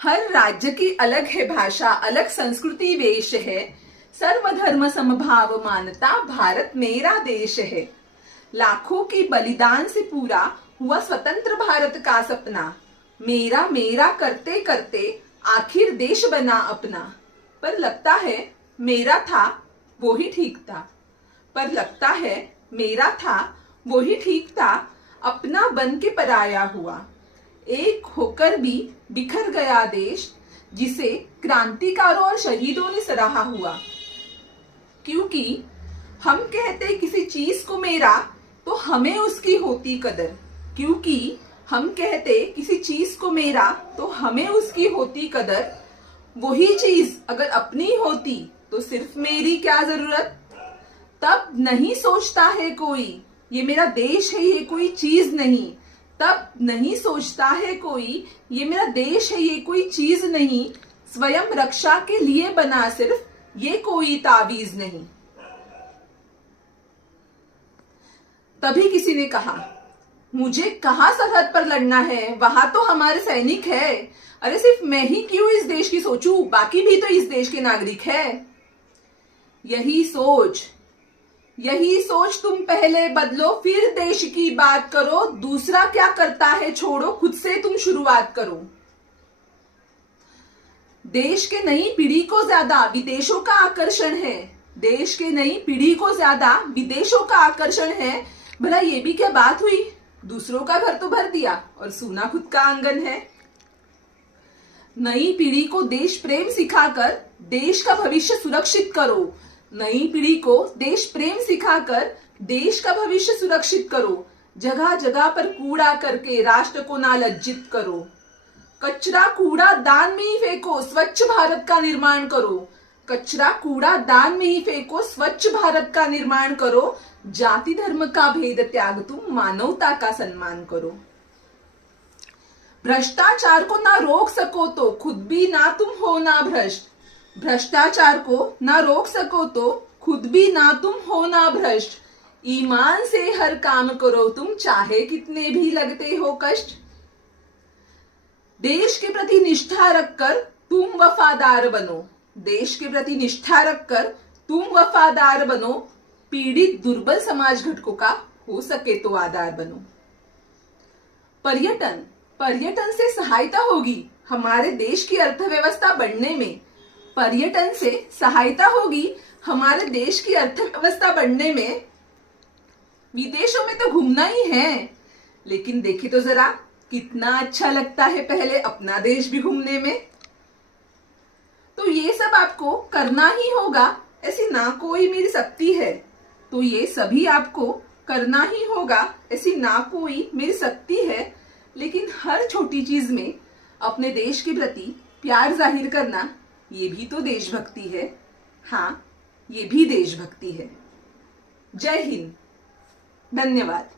हर राज्य की अलग है भाषा, अलग संस्कृति वेश है। सर्वधर्म समभाव मानता भारत मेरा देश है। लाखों की बलिदान से पूरा हुआ स्वतंत्र भारत का सपना। मेरा मेरा करते करते आखिर देश बना अपना। पर लगता है मेरा था वो ही ठीक था। पर लगता है मेरा था वो ही ठीक था। अपना बन के पराया हुआ। एक होकर भी बिखर गया देश, जिसे क्रांतिकारों और शहीदों ने सराहा हुआ। क्योंकि हम कहते किसी चीज को मेरा, तो हमें उसकी होती कदर। क्योंकि हम कहते किसी चीज को मेरा, तो हमें उसकी होती कदर। वही चीज अगर अपनी होती, तो सिर्फ मेरी क्या जरूरत। तब नहीं सोचता है कोई ये मेरा देश है, ये कोई चीज नहीं। तब नहीं सोचता है कोई ये मेरा देश है, ये कोई चीज नहीं। स्वयं रक्षा के लिए बना सिर्फ, ये कोई तावीज नहीं। तभी किसी ने कहा, मुझे कहां सरहद पर लड़ना है, वहां तो हमारे सैनिक है। अरे सिर्फ मैं ही क्यों इस देश की सोचूं, बाकी भी तो इस देश के नागरिक है। यही सोच तुम पहले बदलो, फिर देश की बात करो। दूसरा क्या करता है छोड़ो, खुद से तुम शुरुआत करो। देश के नई पीढ़ी को ज्यादा विदेशों का आकर्षण है। देश के नई पीढ़ी को ज्यादा विदेशों का आकर्षण है। भला ये भी क्या बात हुई, दूसरों का घर तो भर दिया और सूना खुद का आंगन है। नई पीढ़ी को देश प्रेम सिखाकर देश का भविष्य सुरक्षित करो। नई पीढ़ी को देश प्रेम सिखाकर देश का भविष्य सुरक्षित करो। जगह जगह पर कूड़ा करके राष्ट्र को ना लज्जित करो। कचरा कूड़ा दान में ही फेंको, स्वच्छ भारत का निर्माण करो। कचरा कूड़ा दान में ही फेंको, स्वच्छ भारत का निर्माण करो। जाति धर्म का भेद त्याग तुम मानवता का सम्मान करो। भ्रष्टाचार को ना रोक सको तो खुद भी ना तुम हो ना भ्रष्ट। भ्रष्टाचार को ना रोक सको तो खुद भी ना तुम हो ना भ्रष्ट। ईमान से हर काम करो तुम, चाहे कितने भी लगते हो कष्ट। देश के प्रति निष्ठा रखकर तुम वफादार बनो। देश के प्रति निष्ठा रखकर तुम वफादार बनो। पीड़ित दुर्बल समाज घटकों का हो सके तो आधार बनो। पर्यटन से सहायता होगी हमारे देश की अर्थव्यवस्था बढ़ने में। पर्यटन से सहायता होगी हमारे देश की अर्थव्यवस्था बढ़ने में। विदेशों में तो घूमना ही है, लेकिन देखिए तो जरा कितना अच्छा लगता है पहले अपना देश भी घूमने में। तो ये सब आपको करना ही होगा, ऐसी ना कोई मेरी शक्ति है। तो ये सभी आपको करना ही होगा, ऐसी ना कोई मेरी शक्ति है। लेकिन हर छोटी चीज में अपने देश के प्रति प्यार जाहिर करना, ये भी तो देशभक्ति है। हाँ, ये भी देशभक्ति है। जय हिंद, धन्यवाद।